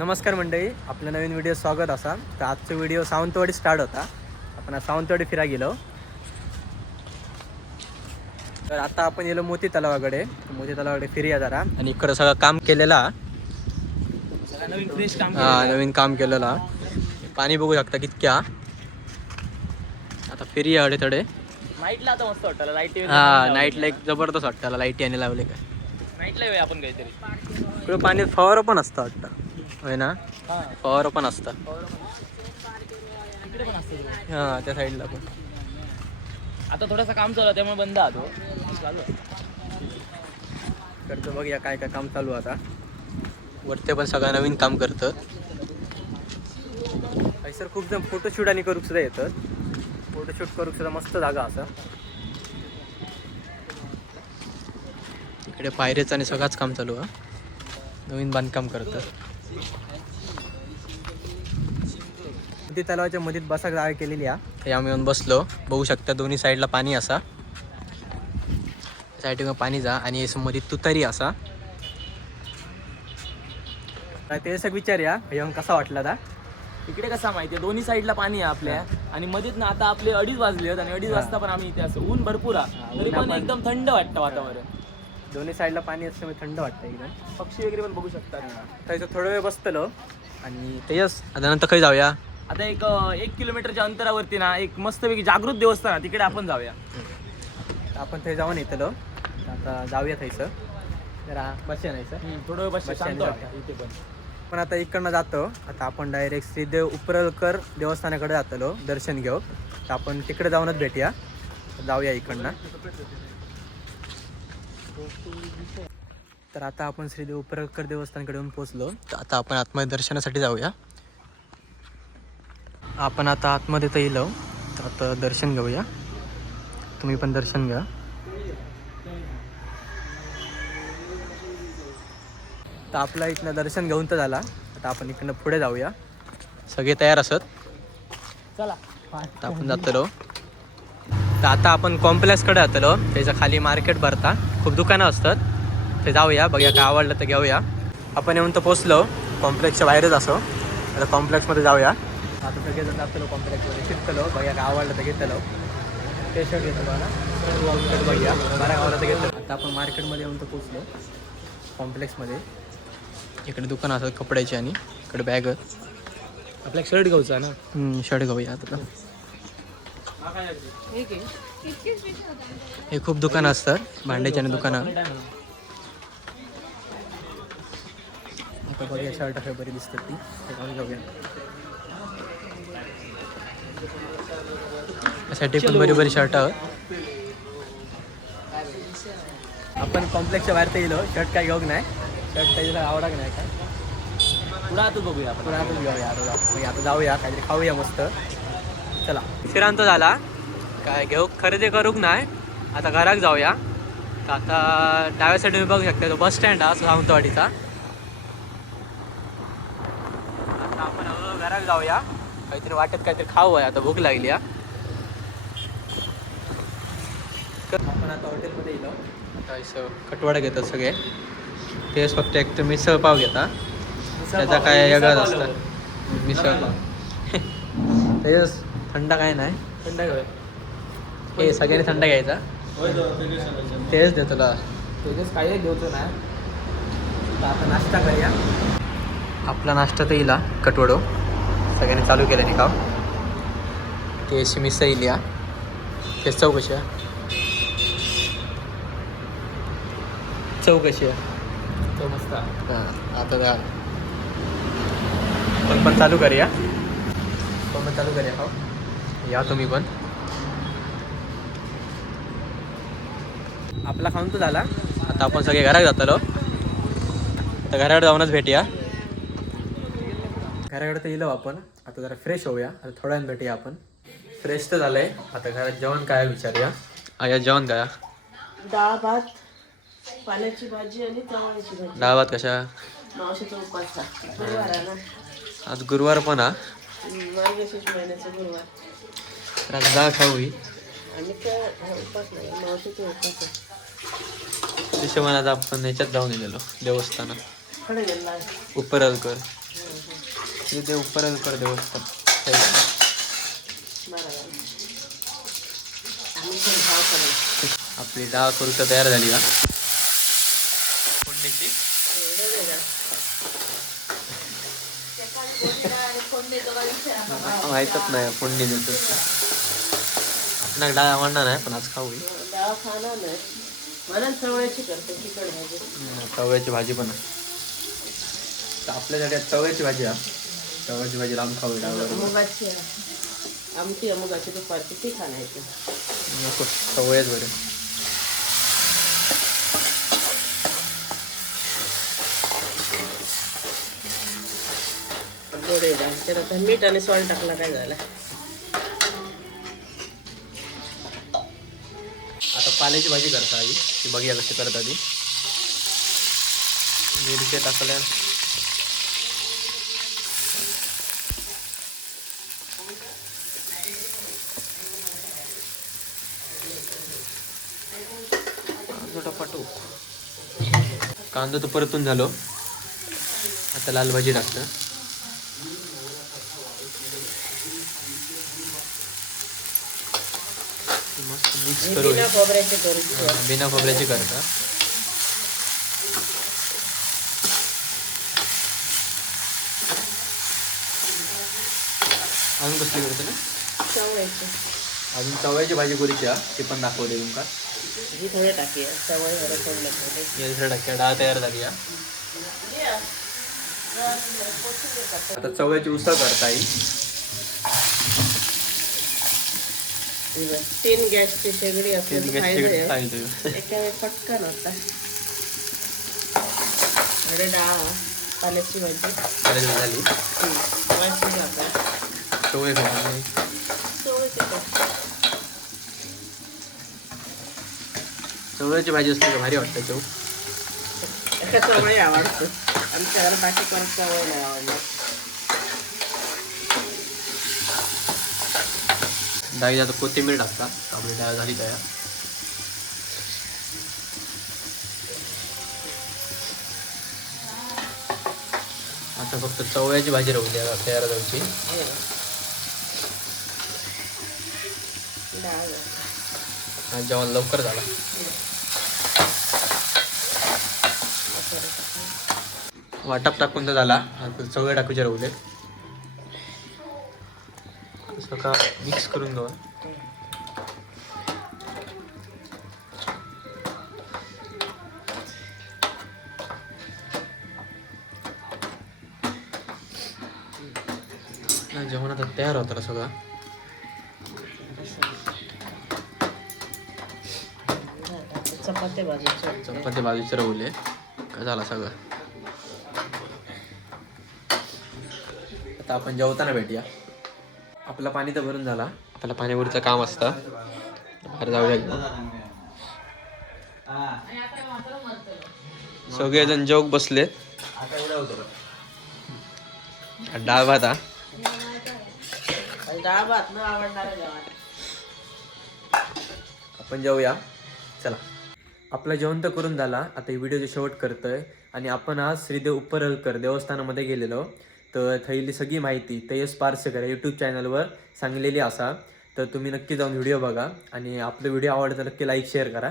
नमस्कार मंडळी आपलं नवीन व्हिडिओ स्वागत असा. तर आजचा व्हिडिओ सावंतवाडी स्टार्ट होता. आपण आज सावंतवाडी फिरा गेलो. तर आता आपण गेलो मोती तलावाकडे. मोती तलावाकडे फिरूया जरा. आणि इकडं सगळं काम केलेला. नवीन फ्रेश काम हा नवीन काम केलेला. पाणी बघू शकता कितक्या. आता फिरूया हडे थोडे नाईटला आता मस्त वाटतं. लाइट हा नाईट लाईक जबरदस्त वाटतं. लाईटी आणि लावले काय नाईटला आपण काहीतरी. इकडं पाण्यात फवारं पण असतं वाटतं. होय ना? हा. फवारं पण असतं. हा त्या साईडला पण. आता थोडासा काम चालू आहे त्यामुळे बंद आतो चालू आहे. करतो बघूया काय काय काम चालू आता. वरते पण सगळं नवीन काम करतं सर खूप जण फोटोशूट आणि करू सुद्धा येतात. फोटोशूट करू सुद्धा मस्त जागा असा. इकडे पायरेचं आणि सगळंच काम चालू आहे. नवीन बांधकाम करतं ती तलावाच्या मध्ये बसाक जागा केलेली आहे आम्ही येऊन बसलो. बघू शकता दोन्ही साईडला पाणी असा. साईडला पाणी जा आणि मध्ये तुतारी असा. काय ते सग विचारूया येऊन कसा वाटला ता इकडे कसा माहितीये दोन्ही साईडला पाणी आहे आपल्या. आणि मध्येच ना आता आपले अडीच वाजले आहेत आणि अडीच. वाजता पण आम्ही इथे असं ऊन भरपूर आहे. तरी पण एकदम थंड वाटतं वातावरण. दोन्ही साईडला पाणी असल्यामुळे थंड वाटतं एकदम. पक्षी वगैरे पण बघू शकतात. त्याचं थोडा वेळ बसतलो. आणि तेच आता नंतर खाली जाऊया? आता एक अं, एक किलोमीटरच्या अंतरावरती ना एक मस्तपैकी जागृत देवस्थान आहे. तिकडे आपण जाऊया. तर आपण ते जाऊन येतलो. आता जाऊया थैसं जरा बसया नाही सर थोडं वेळ बस शांत वाटतं. इथे पण. पण आता इकडनं जातो. आता आपण डायरेक्ट श्रीदेव उपरलकर देवस्थानाकडे जातलो. दर्शन घेऊ तर आपण तिकडे जाऊनच भेटूया. जाऊया इकडनं. तर आता आपण श्रीदेव उपरलकर देवस्थानकडे येऊन पोचलो तर आता आपण आतमध्ये दर्शनासाठी जाऊया. आपण आता आतमध्ये तर येलो. तर आता दर्शन घेऊया. तुम्ही पण दर्शन घ्या. तर आपला इथनं दर्शन घेऊन तर झाला. आता आपण इकडनं पुढे जाऊया. सगळे तयार असत? चला. आपण जातलो. तर आता आपण कॉम्प्लेक्सकडे जातलो. त्याच्याखाली मार्केट भरता. खूप दुकानं असतात. ते जाऊया बघूया काय आवडलं तर घेऊया. आपण येऊन तर पोचलो. कॉम्प्लेक्सच्या बाहेरच असो. आता कॉम्प्लेक्समध्ये जाऊया. आता सगळेजण जातलो कॉम्प्लेक्समध्ये. फिरतलो बघूया काय आवडलं तर घेतलो. ते शर्ट घेतलो ना. कॉम्प्लेक्स बघूया. बरं आवडलं तर घेतलं. आता आपण मार्केटमध्ये येऊन तर पोचलो. कॉम्प्लेक्समध्ये. इकडे दुकान असतात कपड्याची आणि इकडे बॅग आपल्या शर्ट घ्यायचा ना? शर्ट घेऊया आता. हे खूप दुकानं असतात भांड्याची आणि दुकानं. आता बघूया शर्ट काय बरी दिसतात ती. पण घेऊया बरी बरी शर्ट आपण कॉम्प्लेक्सच्या बाहेर तर येलो शर्ट काय घेऊक नाही? शर्ट त्याच्याला आवडक नाही काय? पुढे आतच बघूया आपण. पुढे घेऊया आता जाऊ मग आता जाऊया काहीतरी खाऊया मस्त. चला. फिरांत झाला. काय घेऊ? खरेदी करूक नाही आता घराक जाऊया. तर आता डाव्या साईडने बघू शकता तो बस स्टँड हा सावंतवाडीचा. आता आपण हळूहळू घराक जाऊया. काहीतरी वाटत काहीतरी खाऊ आहे आता भूक लागली हा. आपण आता हॉटेलमध्ये येलो आता इथं कटवाडा घेतात सगळे. तेच फक्त एक तर मिसळ पाव घेता त्याचा काय वेगळाच असतं. मिसळ तेच थंड काय नाही थंड घेऊया हे सगळ्यांनी थंड घ्यायचा. तेच दे तुला त्याच्याच काही घेऊचं ना. आपण नाश्ता करूया. आपला नाश्ता तर येईल हा, कटवडो. सगळ्यांनी चालू केलं नाही काम ते अशी मिसळ येईल या तेच चौकशी चौकशी आहे? तो मस्त. हां आता जा. पण पण चालू करूया. पण पण चालू करूया हो या तुम्ही पण. आपला खाऊन तर झाला. आता आपण सगळे घरात जातलो. आता घराकडे जाऊनच भेटूया. घराकडे तर येलो आपण. आता जरा फ्रेश होऊया. आता थोड्या वेळाने भेटूया आपण. फ्रेश तर झालंय. आता घरात जेवण काय विचारूया? आया जेवण काय? डाळ भात पाण्याची भाजी आणि चवळीची भाजी. डाळ भात कशा? मावशीचा उपास. गुरुवार आहे ना? आज गुरुवार पण हा. मार्गशीर्ष महिन्याचा गुरुवार. तर आज डाळ खाऊ ही आणि काय? हा उपास नाही. मावशीचा उपास आहे. हिशोबाने आज आपण याच्यात जाऊन गेलेलो देवस्थानात. उपरलकर. ते उपरलकर देवस्थान. करू आपली डाळ करूचा तयार झाली का? फोडणीची. माहीतच नाही फोडणी देतो आपण डाळ आवडणार नाही पण आज खाऊ डाळ खाणार नाही म्हणून चवळ्याची करते तिखट भाजी. भाजी पण. आहे आपल्यासाठी आज चवळ्याची भाजी हा चवळ्याची भाजी लांब खाऊ डाळ मुगाची आहे. आमटी आहे. मुगाची दुपारची ती खाण्याची. नको बरे गोडे डाळ त्यात आता मीठ आणि सॉल्ट टाकला काय झालं? पाल्याची भाजी करता आई. ती बघूया कशी करता ती मिरच्या टाकल्या. कांदा टपाटो कांदा तर परतून झालो. आता लाल भाजी टाकतं मस्त मिक्स करू. बिना खोबऱ्याचे करू. बिना खोबऱ्याची करता. अजून कसली करते ना चवळ्याची अजून चवळ्याची भाजी करूची हा ती पण दाखवली तुमका. ही थोडे टाकी चवळी थोडे सोडले थोडे या दुसऱ्या टाक्या डाळ तयार झाली हा. आता चवळ्याची उसळ करता येईल ही बघ, तीन गॅसची शेगडी फायदा एका पटकन होता अरे डाळ पाल्याची भाजी. झाली. चवळ्याची भाकर. चवळे भाजी. असली का भारी वाटतं चव चवळी आवडतं. आमच्या घरात बाकी परत चवळी नाही आवडणार डाळीत आता कोथिंबीर टाकता. आपली डाळ झाली तयार. आता फक्त चवळ्याची भाजी राहू द्या तयार जाऊची. जेवण लवकर झाला. वाटप टाकून तर झाला. आता चवळे टाकूचे राहू दे सगळं मिक्स करून घेऊ जेवण आता तयार होतं ना सगळं. चपाती चपाती बाजूचे राहुले. काय झाला सगळं? आता आपण जेवताना भेटूया. आपलं पाणी तर भरून झाला. आपल्याला पाणीवरचं काम असतं. बाहेर जाऊया एकदा. सगळेजण जेवक बसले. डाळ भात हा. आपण जाऊया चला. आपलं जेवण तर करून झाला. आता ही व्हिडिओची शेवट करतोय. आणि आपण आज श्रीदेव उपरलकर देवस्थानामध्ये गेलेलो. तर थैली सगळी माहिती तयस पार्सेकर यूट्यूब चॅनलवर सांगलेली असा. तर तुम्ही नक्की जाऊन व्हिडिओ बघा आणि आपलं व्हिडिओ आवडतं नक्की लाईक शेअर करा.